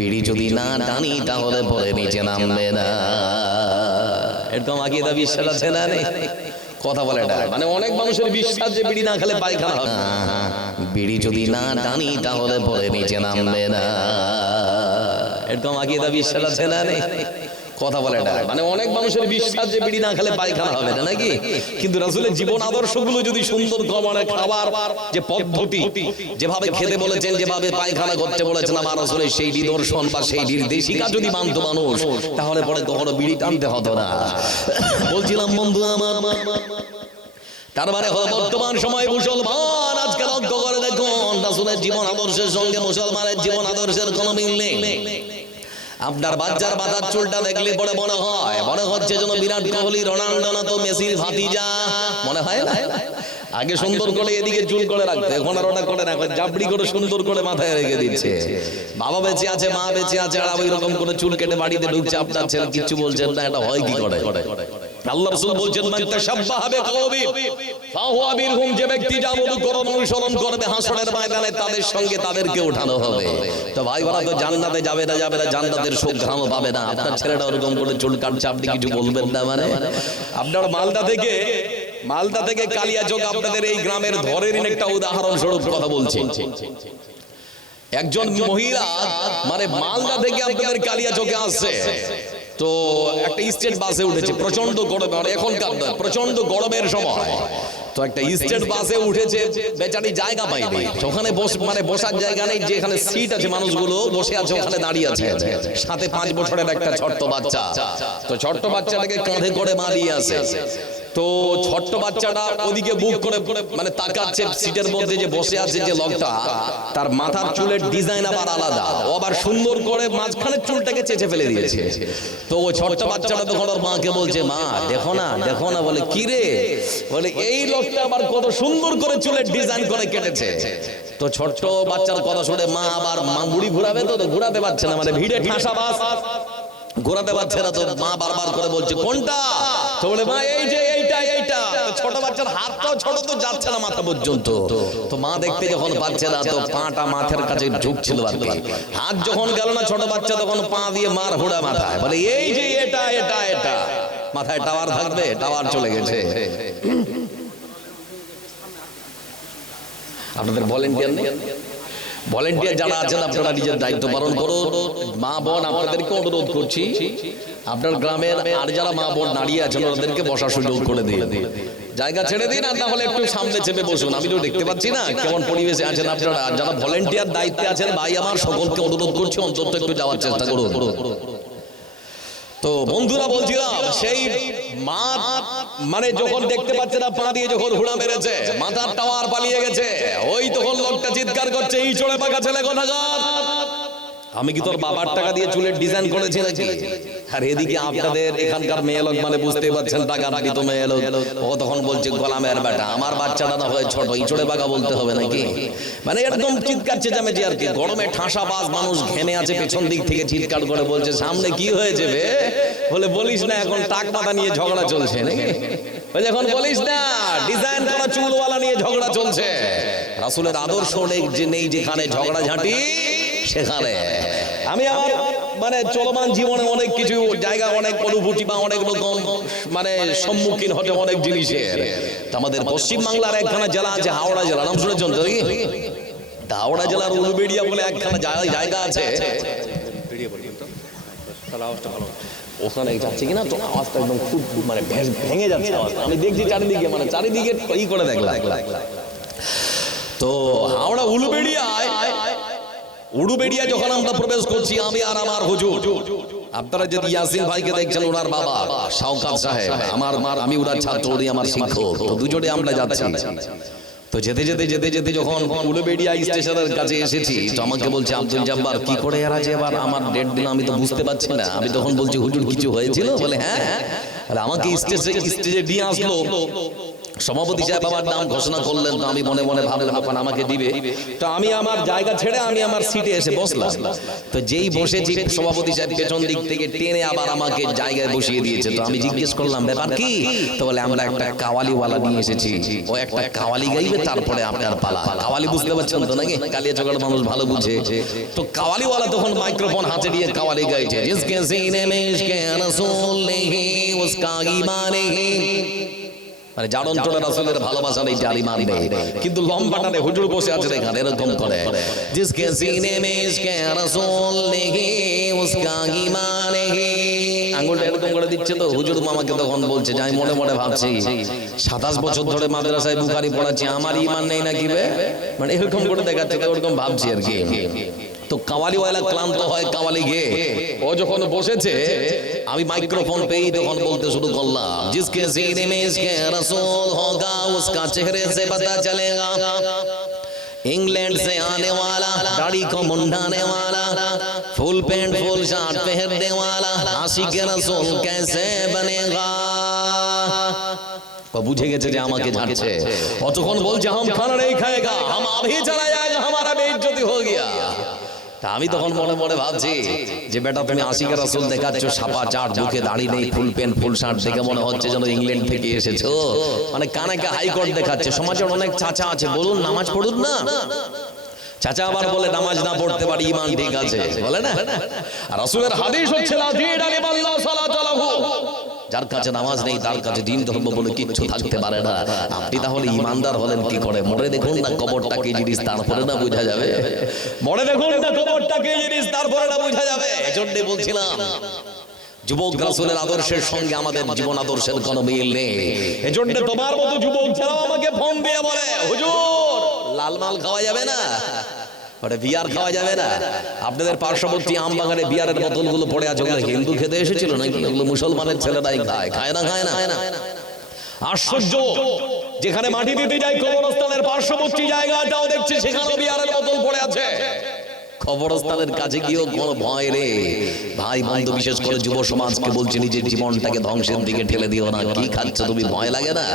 বিড়ি যদি না টানি তাহলে পরে নিচে নামবে না। এরকম আকীদা বিশ্বাস আছে না? কথা বলে না, মানে অনেক মানুষের বিশ্বাস যে বিড়ি না খেলে পায়খানা হবে। বিড়ি যদি না টানি তাহলে পরে নিচে নামবে না। এরকম আকীদা বিশ্বাস আছে না? কথা বলে না, মানে অনেক মানুষের বিশ্বাস যে বিড়ি না খেলে পায়খানা হবে না, নাকি? কিন্তু রাসূলের জীবন আদর্শগুলো যদি সুন্দর মানে খাবার যে পদ্ধতি, যেভাবে খেতে বলেছেন, যেভাবে পায়খানা করতে বলেছেন আমার রাসূলের সেই নিদর্শন বা সেই নির্দেশিকা যদি মানত মানুষ, তাহলে পরে কখনো বিড়ি টানতে হতো না। বলছিলাম বন্ধু আমার, তার মানে হলো বর্তমান সময় মুসলমান আজকে লক্ষ্য করে দেখুন, রাসূলের জীবন আদর্শের সঙ্গে মুসলমানের জীবন আদর্শের কোনো মিল নেই। আপনার বাচ্চার মাথার চুলটা দেখলে পরে মনে হচ্ছে যেন বিরাট কোহলি, রোনাল্ডো না তো মেসির ভাতিজা, মনে হয় না? আগে সুন্দর করে এদিকে চুল করে রাখতে, এখন আর ওটা করে না, জাবড়ি করে সুন্দর করে মাথায় রেখে দিচ্ছে। বাবা বেঁচে আছে, মা বেঁচে আছে, আর ওই রকম করে চুল কেটে বাড়িতে ঢুকছে। আপনার ছেলে কিচ্ছু বলছেন না, এটা হয় কি করে? আল্লাহ রাসূল বলছেন, মান তাশাব্বাহা বিকওমিন ফাহুয়া মিনহুম, যে ব্যক্তি যা অনুসরণ করবে হাসরের ময়দানে তাদের সঙ্গে তাদেরকে উঠানো হবে। তো ভাই বলা তো জান্নাতে যাবে না, জান্নাতের সুঘ্রাণ পাবে না। আপনার ছেলেটা ওরকম করে চুল কাটছে, আপনি কিছু বলবেন না? মানে আপনার মালদা থেকে কালিয়াচক, আপনাদের এই গ্রামের ধরেরই একটা উদাহরণ স্বরূপ কথা বলছি। একজন মহিলা মানে মালদা থেকে আপনাদের কালিয়াচকে আসছে, তো একটা স্টেট বাসে উঠেছে, প্রচন্ড গরম, এখনকার প্রচন্ড গরমের সময়। তো একটা স্টেট বাসে উঠেছে, বেচারি জায়গা পায়নি, ওখানে মানে বসার জায়গা নেই, যেখানে সিট আছে মানুষগুলো বসে আছে ওখানে দাঁড়িয়ে আছে, সাথে 5 বছরের একটা ছোট্ট বাচ্চা। তো ছোট্ট বাচ্চাটাকে কাঁধে করে মা দিয়ে আছে। তো ছোট্ট বাচ্চাটা ওদিকে বুক করে মানে তাকাচ্ছে সিটের মধ্যে, যে বসে আছে যে লোকটা, তার মাথার চুলের ডিজাইন আবার আলাদা, ও আবার সুন্দর করে মাঝখানের চুলটাকে চেঁচে ফেলে দিয়েছে। তো ওই ছোট্ট বাচ্চাটা তখন ওর মাকে বলছে, মা দেখো না। বলে কি রে? বলে এই লোকটা আবার কত সুন্দর করে চুলের ডিজাইন করে কেটেছে। তো ছোট্ট বাচ্চার কথা শুনে মা আবার মুড়ি ঘুরাবে, তো ঘুরাতে পারছে না, মানে ভিড়ে ঠাসা বাস ঘোরাতে পারছে না। তো মা বারবার করে বলছে কোনটা? তো বলে মা এই যে এইটা। ছোট বাচ্চার হাতটাও ছোট, তো যাচ্ছে না মাথা পর্যন্ত। তো মা দেখতে যখন পাচ্ছে না, তো পাটা মাথার কাছে ঝুঁকছিল আর কি। হাত যখন গেল না ছোট বাচ্চা, তখন পা দিয়ে মার হুড়া মাথায়, বলে এই যে এটা। মাথায় টাওয়ার থাকবে, টাওয়ার চলে গেছে। আপনাদের ভলেন্টিয়ার যারা আছেন, আপনারা নিজের দায়িত্ব পালন করুন। মা বোন আপনাদেরকে অনুরোধ করছি, আপনার গ্রামের আর যারা মা বোন দাঁড়িয়ে আছেন ওদেরকে বসার সুযোগ করে দিন, জায়গা ছেড়ে দিন, আর না হলে একটু সামনে চেপে বসুন। আমি তো দেখতে পাচ্ছি না কেমন পরিবেশে আছেন আপনারা। যারা ভলেন্টিয়ার দায়িত্বে আছেন ভাই আমার, সকলকে অনুরোধ করছি অন্তত একটু যাওয়ার চেষ্টা করুন। তো বন্ধুরা বলছিলাম, সেই মা মানে যখন দেখতে পাচ্ছে না, পা দিয়ে যখন হুড়া মেরেছে, মাথার টাওয়ার পালিয়ে গেছে, ওই তখন লোকটা চিৎকার করছে, এই চড়ে পাকা ছেলে কোথাকার, আমি কি তোর বাবার টাকা দিয়ে চুলের ডিজাইন করেছি নাকি? আর এদিকে আপনাদের এখানকার মেয়ে লোক, মানে বুঝতে পারছেন টাকা নাকি তো মেয়ে লোক, ও তখন বলছে গোলামের বেটা, আমার বাচ্চাটা না হয় ছোট, এই চড়ে পাকা বলতে হবে নাকি? মানে এরকম চিৎকার চেঁচামেচি আর কি। গরমে ঠাসা বাস, মানুষ ঘেমে আছে, পেছন দিক থেকে চিৎকার করে বলছে, সামনে কি হয়েছে বে? বলে বলিস না, এখন টাক মাথা নিয়ে ঝগড়া চলছে নাকি? এখন বলিস না, ডিজাইন করা চুলওয়ালা নিয়ে ঝগড়া চলছে। রাসূলের আদর্শ নেই যেখানে ঝগড়াঝাঁটি সেখানে। আমি আমার মানে চলমান জীবনে অনেক কিছু জায়গা, অনেক অনুভূতি বা অনেক রকম মানে সম্মুখীন হতে অনেক জিনিসের। আমাদের পশ্চিম বাংলার একখানা জেলা আছে, হাওড়া জেলা, নাম শুনেছেন তো? হাওড়া জেলার উলুবেড়িয়া বলে একখানা জায়গা আছে, ওখানে যাচ্ছে কিনা তো আওয়াজটা একদম খুব মানে ভেঙে যাচ্ছে আওয়াজটা। আমি দেখছি চারিদিকে, মানে চারিদিকে ই করে দেখলাম। তো হাওড়া উলুবেড়িয়া যখন আমরা প্রবেশ করছি, আমি আর আমার হুজুর, আপনারা যদি ইয়াসিন ভাইকে দেখছেন, ওনার বাবা শাওকাত সাহেব, আমি ওনার ছাত্র, উনি আমার শিক্ষক, তো দুজনে আমরা যাচ্ছি। তো যেতে যখন উলুবেড়িয়া স্টেশনের কাছে এসেছি, তো আমাকে বলছে আব্দুল জব্বার, কি করে এরা যে এবার আমার ডেট দিল আমি তো বুঝতে পারছি না। আমি তখন বলছি হুজুর কিছু হয়েছিল? বলে হ্যাঁ। আমাকে স্টেজে নিয়ে আসলো, সভাপতি সাহেব আমার নাম ঘোষণা করলেন, তো আমি মনে মনে ভাবলাম এখন আমাকে দিবে, তো আমি আমার জায়গা ছেড়ে আমি আমার সিটে এসে বসলাম। তো যেই বসেছি সভাপতি সাহেব পেছন দিক থেকে টেনে আবার আমাকে জায়গায় বসিয়ে দিয়েছে। তো আমি জিজ্ঞেস করলাম ব্যাপার কি? তো বলে আমরা একটা কাওয়ালিওয়ালা নিয়ে এসেছি, ও একটা কাওয়ালি গাইবে, তারপরে আপনার পালা। কাওয়ালি বুঝতে পারছেন তো নাকি? কালিয়াচকের মানুষ ভালো বুঝে। তো কাওয়ালিওয়ালা তখন মাইক্রোফোন হাতে নিয়ে কাওয়ালি গাইছে, জিসকে সিনে মে ইশকে রাসূল নেহি উসকা ঈমান নেহি। মানে যার অন্তরে রাসূলের ভালোবাসা নেই, যার ঈমান নেই। কিন্তু লম্বাটানে হুজুর বসে আছে এখানে এরকম করে, জিসকে সিনে মে ইশকে রাসূল নেহি উসকা ঈমান নেহি। আঙ্গুলটা এরকম করে দিচ্ছে। তো হুজুর মামাকে তখন বলছে যে আমি মনে মনে ভাবছি 27 বছর ধরে মাদ্রাসায় বুখারী পড়াচ্ছি, আমার ঈমান নেই নাকি বে? মানে এরকম করে দেখাচ্ছে, এরকম ভাবছি আর কি। তো কাওয়ালিওয়ালা ক্লান্ত হয় কাওয়ালি গেয়ে, ও যখন বসেছে আমি মাইক্রোফোন পেয়ে তখন বলতে শুরু করলাম, জিসকে सीने में इसके रसूल होगा उसका चेहरे से पता चलेगा, इंग्लैंड से आने वाला, दाढ़ी को मुंडाने वाला, फुल पैंट फुल शर्ट पहनने वाला, आशिक रसूल कैसे बनेगा। वो बुझे গেছে যে আমাকে ঝাড়ছে। ও তখন বলছে हम खाना नहीं खाएगा, हम अभी चला जाएगा, हमारा बेइज्जती हो गया। তা আমি তখন মনে মনে ভাবছি যে বেটা তুমি আশিকের রাসূল দেখাচ্ছ, সাপা চাট, বুকে দাড়ি নেই, ফুল প্যান্ট ফুল শার্ট, দেখে মনে হচ্ছে যেন ইংল্যান্ড থেকে এসেছো। মানে কানাকে হাইকোর্ট দেখাচ্ছে। সমাজের অনেক চাচা আছে, বলুন নামাজ পড়ুন না। চাচা আবার বলে নামাজ না পড়তে পারি ঈমান ঠিক আছে, বলে না। আর রাসূলের হাদিস হচ্ছে লা দীন লিল্লাহ সালাতু লাহু, যার কাছে নামাজ নেই তার কাছে দিন ধর্ম বলে কিচ্ছু থাকতে পারে না। আপনি তাহলে ঈমানদার হলেন কি করে? মরে দেখুন না কবরটা কি জিনিস, তারপরে না বোঝা যাবে। মরে দেখুন না কবরটা কি জিনিস, তারপরে না বোঝা যাবে। এজন্য বলছিলাম যুবক রাসূলের আদর্শের সঙ্গে আমাদের জীবন আদর্শের কোনো মিল নেই। এজন্য তোমার মতো যুবক যারা আমাকে ফোন দিয়ে বলে হুজুর লাল মাল খাওয়া যাবে না, ওটা বিয়ার খাওয়া যাবে না, আপনাদের পার্শ্ববর্তী আমবাগানে বিয়ারের বোতলগুলো পড়ে আছে, ওগুলো হিন্দু খেতে এসেছিল নাকি? ওগুলো মুসলমানের ছেলেরাই খায়, খায় না? খায় না। আশ্চর্য, যেখানে মাটি দিতে যায় কবরস্থানের পার্শ্ববর্তী জায়গাটাও দেখছি সেখানেও বিয়ারের বোতল পড়ে আছে। কবরস্থানের কাছে গিয়েও কোনো ভয় রে ভাই বন্ধু, বিশেষ করে যুব সমাজকে বলছি নিজের জীবনটাকে ধ্বংসের দিকে ঠেলে দিও না। কি খাচ্ছ তুমি? ভয় লাগে না?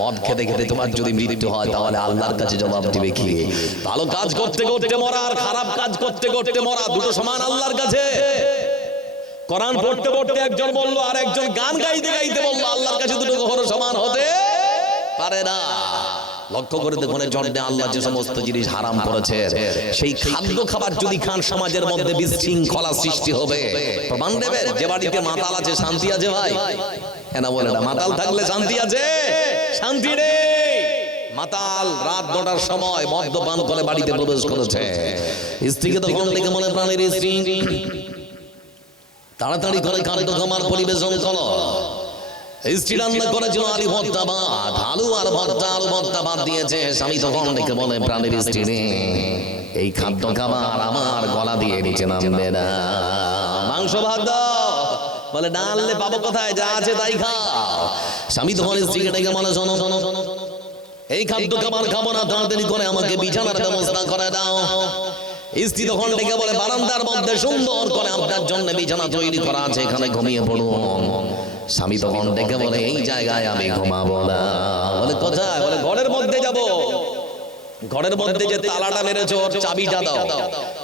মদ খেতে খেতে তোমার যদি মৃত্যু হয় তাহলে আল্লাহর কাছে জবাব দিবে কি? ভালো কাজ করতে করতে মরা আর খারাপ কাজ করতে করতে মরা দুটো সমান আল্লাহর কাছে। কোরআন পড়তে পড়তে একজন বলল, আর একজন গান গাইতে গাইতে বলল, আল্লাহর কাছে দুটো কখনো সমান হতে পারে না। লক্ষ্য করে দেখুন জন্যে আল্লাহ যে সমস্ত জিনিস হারাম করেছে, সেই খাদ্য খাবার যদি খান সমাজের মধ্যে বিশৃঙ্খলা সৃষ্টি হবে। প্রমাণ দেবেন যে বাড়িতে মাতাল আছে শান্তি আছে ভাই? কেন বলে না? মাতাল থাকলে শান্তি আছে? শান্তি নেই। মাতাল রাত 9টার সময় মদ্যপান করে বাড়িতে প্রবেশ করেছে, স্ত্রীকে তখন থেকে মনে প্রাণের স্ত্রী তাড়াতাড়ি করে খাদ্য খাবার পরিবেশন করো। স্ত্রী রান্না করেছিল আলু ভর্তা ভাত, আলু আর ভর্তা, আলু ভর্তা ভাত দিয়েছে। স্বামী তখন ডেকে বলে প্রাণের স্ত্রী রে, এই খাদ্য খাবার আমার গলা দিয়ে নিচে নামবে না, মাংস ভাত দাও। বলে না আনলে পাবো কোথায়, যা আছে তাই খাও। স্বামী তখন স্ত্রীকে ডেকে বলে শোনো শোনো, এই খাদ্য খাবার খাবো না, তাড়াতাড়ি করে আমাকে বিছানার ব্যবস্থা করে দাও। স্ত্রী তখন ডেকে বলে বারান্দার মধ্যে সুন্দর করে আপনার জন্য বিছানা তৈরি করা আছে, এখানে ঘুমিয়ে পড়ুন। স্বামী তখন ডেকে বলে এই জায়গায় আমি ঘুমাবো না। বলে কোথায়? বলে ঘরের মধ্যে যাব। ঘরের মধ্যে যে তালাটা মেরেছো ওর চাবিটা দাও।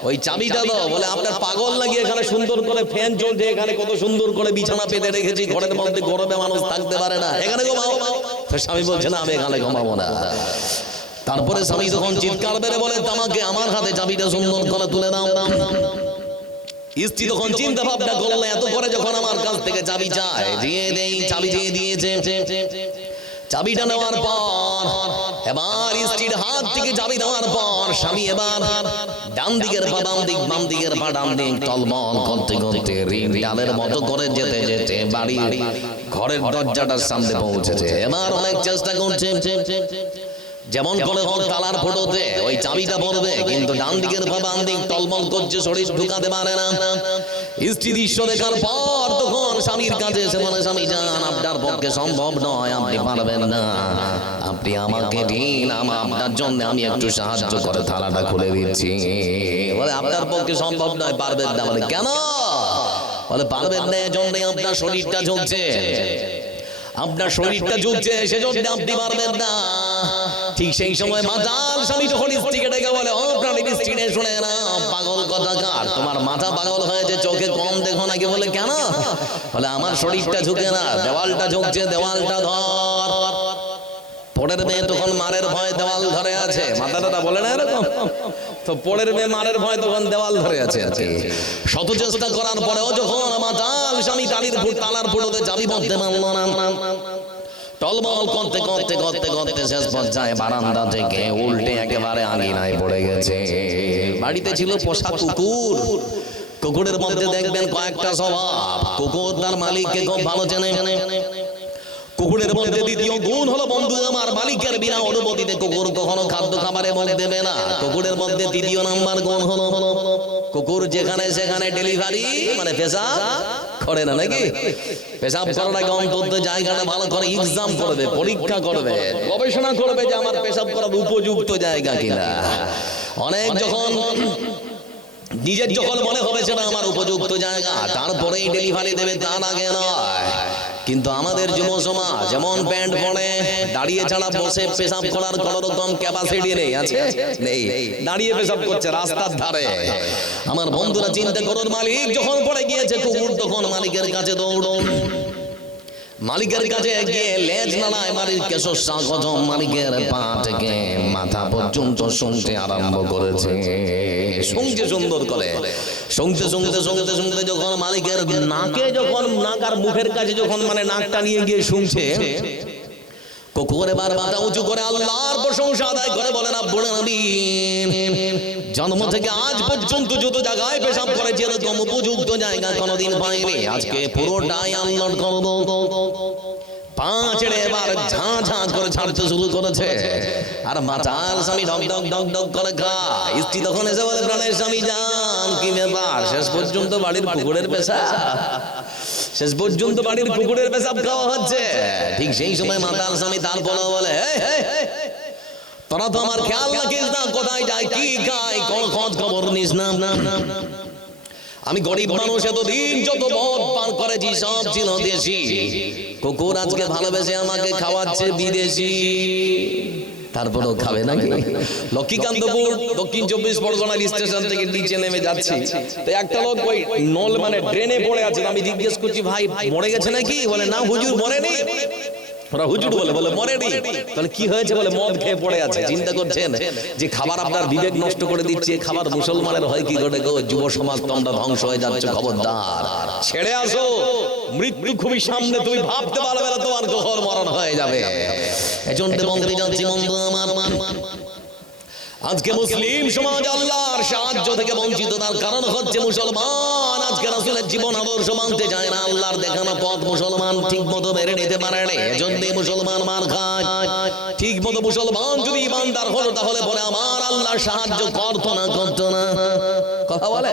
ওই চাবিটা দাও। বলে আপনার পাগল লাগে, এখানে সুন্দর করে ফ্যান চলছে, এখানে কত সুন্দর করে বিছানা পেতে রেখেছি, ঘরের মধ্যে গরমে মানুষ থাকতে পারে না, এখানে ঘুমাও। তো স্বামী বলছে না আমি এখানে ঘুমাবো না। তারপরে স্বামী তখন চিৎকার মেরে বলে তোমাকে আমার হাতে চাবিটা সুন্দর করে তুলে দাও। স্ত্রী তখন চিন্তা ভাবনা করলে এত করে যখন আমার কাছ থেকে চাবি চায়, দিয়ে দেই। চাবি দিয়ে দিয়েছে। চাবিটা নেওয়ার পর এবার স্ত্রীর হাত থেকে চাবি নেওয়ার পর স্বামী এবার ডান দিকের পা বাম দিক, বাম দিকের পা ডান দিক, টলমল করতে করতে রিং ডালের মতো করে যেতে যেতে বাড়ির ঘরের দরজাটার সামনে পৌঁছেছে। এবার অনেক চেষ্টা করছে, যেমন করে হোক তালার ফোটোতে ওই চাবিটা পড়বে, কিন্তু ডান দিকের পা বাম দিক টলমল করছে, শরীর ঢুকাতে পারে না। স্ত্রী দৃশ্য দেখার পর তখন স্বামীর কাছে এসে বলে স্বামী জান আপনার পক্ষে সম্ভব নয়, আপনি পারবেন না, আপনি আমাকে দিন, আপনার জন্য আমি একটু সাহায্য করে তালাটা খুলে দিচ্ছি। বলে আপনার পক্ষে সম্ভব নয়, পারবেন না। বলে কেন? বলে পারবেন না এজন্যই আপনার শরীরটা ঝুঁকছে। আপনার শরীরটা ঝুঁকছে, সেজন্য আপনি পারবেন না। ঠিক সেই সময় মাতাল স্বামী যখন স্ত্রীকে ডেকে বলে, ও প্রাণীর স্ত্রী শুনে না, পাগল কথাকার, তোমার মাথা পাগল হয়েছে, চোখে কম দেখো নাকি? বলে কেন? বলে আমার শরীরটা ঝুঁকে না, দেওয়ালটা ঝুঁকছে, দেওয়ালটা ধর। পরের মেয়ে তখন মারের ভয় দেওয়াল ধরে আছে, মাথাটা বলে না এরকম? তো পরের মেয়ে মারের ভয় তখন দেওয়াল ধরে আছে। শত চেষ্টা করার পরেও যখন মাতাল স্বামী তালার ফুটোতে চাবি পড়তে পারল না, টলমল করতে করতে করতে করতে শেষ পর্যায়ে বারান্দা থেকে উল্টে একেবারে আঙিনায় পড়ে গেছে। বাড়িতে ছিল পোষা কুকুর। কুকুরের মধ্যে দেখবেন কয়েকটা স্বভাব। কুকুর তার মালিককে খুব ভালো চেনে। কুকুরের মধ্যে দ্বিতীয় গুণ হলো, বন্ধু আমার, মালিকের বিনা অনুমতিতে কুকুর কখনো খাদ্য খাবারে মুখ দেবে না। কুকুরের মধ্যে তৃতীয় নাম্বার গুণ হলো, কুকুর যেখানে সেখানে ডেলিভারি মানে পেশাব করে না, নাকি? পেশাব করার আগে অন্তত জায়গাটা ভালো করে এক্সাম করবে, পরীক্ষা করবে, গবেষণা করবে যে আমার পেশাব করার উপযুক্ত জায়গা কিনা। অনেক যখন নিজের যখন মনে হবে সেটা আমার উপযুক্ত জায়গা, তারপরেই ডেলিভারি দেবে, তার আগে নয়। কিন্তু আমাদের যুব সমাজ যেমন প্যান্ট পরে দাঁড়িয়ে ছাড়া বসে পেশাব করার কোন রকম ক্যাপাসিটি নেই, আছে নেই, দাঁড়িয়ে পেশাব করছে রাস্তার ধারে। আমার বন্ধুরা চিন্তা করুন, মালিক যখন পড়ে গিয়েছে কুকুর তখন মালিকের কাছে দৌড়, মালিকের কাছে গিয়ে লেজ নাড়ায়, মালিককে স্বাগতম, মালিকের পা থেকে মাথা পর্যন্ত শুনতে আরম্ভ করেছে। শুনছে সুন্দর করে, শুনতে শুনতে শুনতে শুনতে যখন মালিকের নাকে, যখন নাক আর মুখের কাছে যখন মানে নাকটা নিয়ে গিয়ে শুনছে, কুকুর এবার মাথা উঁচু করে আল্লাহর প্রশংসা আদায় করে বলে, রব্বুল আলামিন, জন্ম থেকে আজ পর্যন্ত যত জায়গায় পেশাব করেছি এরকম উপযুক্ত জায়গা কোনোদিন পাইনি। আজকে পুরোটাই আনলোড করব। পা ছেড়ে এবার ঝাঁ ঝাঁ করে ছাড়তে শুরু করেছে। আর মাতাল স্বামী ঢক ঢক ঢক ঢক করে খায়। স্ত্রী তখন এসে বলে, প্রাণের স্বামী যান, কি ব্যাপার? শেষ পর্যন্ত বাড়ির কুকুরের পেশাব, শেষ পর্যন্ত বাড়ির কুকুরের পেশাব খাওয়া হচ্ছে। ঠিক সেই সময় মাতাল স্বামী তারপরে বলে, তোরা তো আমার খেয়াল রাখিস না, কোথায় যায়, কি খায়, কোন খোঁজ খবর নিস না। আমি গরিব মানুষ, এতদিন যত মদ পান করেছি সব ছিল দেশি, কুকুর আজকে ভালোবেসে আমাকে খাওয়াচ্ছে বিদেশি। তারপরেও খাবে নাকি? লক্ষ্মীকান্তপুর দক্ষিণ 24 পরগনা স্টেশন থেকে নিচে নেমে যাচ্ছি, তো একটা লোক ওই নল মানে ড্রেনে পড়ে আছে। আমি জিজ্ঞেস করছি, ভাই মরে গেছে নাকি? বলে না হুজুর, মরেনি। ওরা হুজুর বলে, বলে মরেনি। তাহলে কি হয়েছে? বলে মদ খেয়ে পড়ে আছে। চিন্তা করছেন যে খাবার আপনার বিবেক নষ্ট করে দিচ্ছে, খাবার মুসলমানের হয় কি করে গো? যুব সমাজ তোমরা ধ্বংস হয়ে যাচ্ছে, খবরদার, ছেড়ে আসো, মৃত্যু খুবই সামনে, তুমি ভাবতে পারবে না তোমার কখন মরণ হয়ে যাবে। এজন্য বলতে যাচ্ছি, বন্ধু আমার, আজকে মুসলিম সমাজ আল্লাহর সাহায্য থেকে বঞ্চিত। তার কারণ হচ্ছে মুসলমান আজকে রাসূলের জীবন আদর্শ মানতে চায় না। আল্লাহর দেখানো পথ মুসলমান ঠিক মতো মেনে নিতে পারে না, এজন্যই মুসলমান মার খায়। ঠিক মতো মুসলমান যদি ইমানদার হলো তাহলে পরে আমার আল্লাহর সাহায্য করতো না, করতো না। কথা বলে,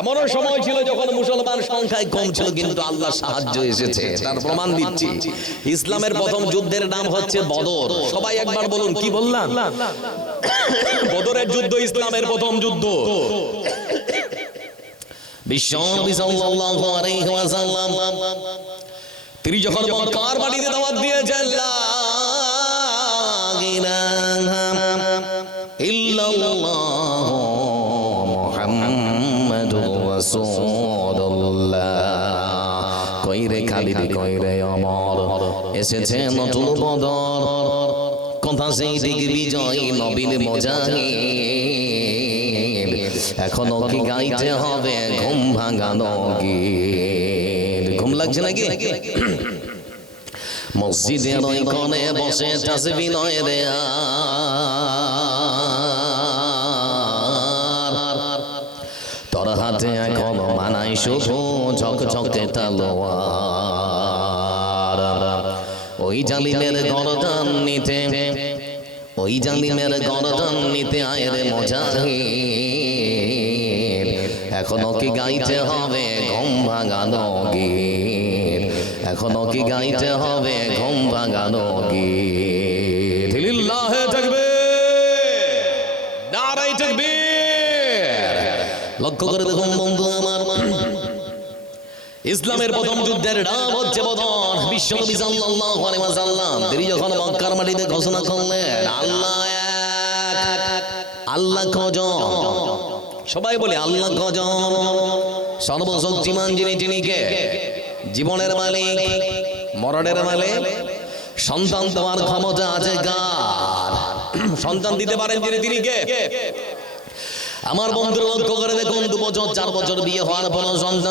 এমনও সময় ছিল যখন মুসলমান সংখ্যায় কম ছিল, কিন্তু আল্লাহর সাহায্য এসেছে। তার প্রমাণ দিচ্ছি। ইসলামের প্রথম যুদ্ধের নাম হচ্ছে বদর। সবাই একবার বলুন, কি বললাম? বদরের যুদ্ধ ইসলামের প্রথম যুদ্ধ। বিশ্বনবী সাল্লাল্লাহু আলাইহি ওয়াসাল্লাম তিনি যখন মক্কার বাড়িতে দাওয়াত দিয়েছেন, লা ইলাহা ইল্লাল্লাহু মুহাম্মাদুর রাসূলুল্লাহ, কইরে খালিদ, কইরে ওমর, এসেছে নতুন বদর, কথা সেই দিগ্বিজয় নবীর মুজাহিদ, এখনো কি গাইতে হবে ঘুম ভাঙানো গীত? ঘুম লাগছে নাকি? মসজিদের ওই কোণে বসে তাসবিহ নয় রে, তোর হাতে এখন মানাই শুধু ঝকঝকে তলোয়ার। ওই জালিমের গর্দান নিতে, ওই জালিমের গর্দান নিতে আয় রে মুজাহিদ, এখনো কি গাইতে হবে ঘুম ভাঙানো গীত? এখনো কি গাইতে হবে ঘুম ভাঙানো গীত? লিল্লাহে তাকবীর, নারায়ে তাকবীর। লক্ষ্য করে দেখুন বন্ধু আমার, ইসলামের প্রথম যুদ্ধের নাম হচ্ছে বদর। বিশ্বনবী সাল্লাল্লাহু আলাইহি ওয়াসাল্লাম তিনি যখন মক্কার মাটিতে ঘোষণা করলেন আল্লাহ এক, আল্লাহ কজন, সবাই বলে আল্লাহ কজন, সর্বশক্তিমান যিনি, তিনি কে? জীবনের মালিক, মরণের মালিক, সন্তান দেওয়ার ক্ষমতা আছে কার? সন্তান দিতে পারেন যিনি, তিনি কে? আমার বন্ধুরা লক্ষ্য করে দেখুন, 2 বছর 4 বছর বিয়ে হওয়ার পর সন্তান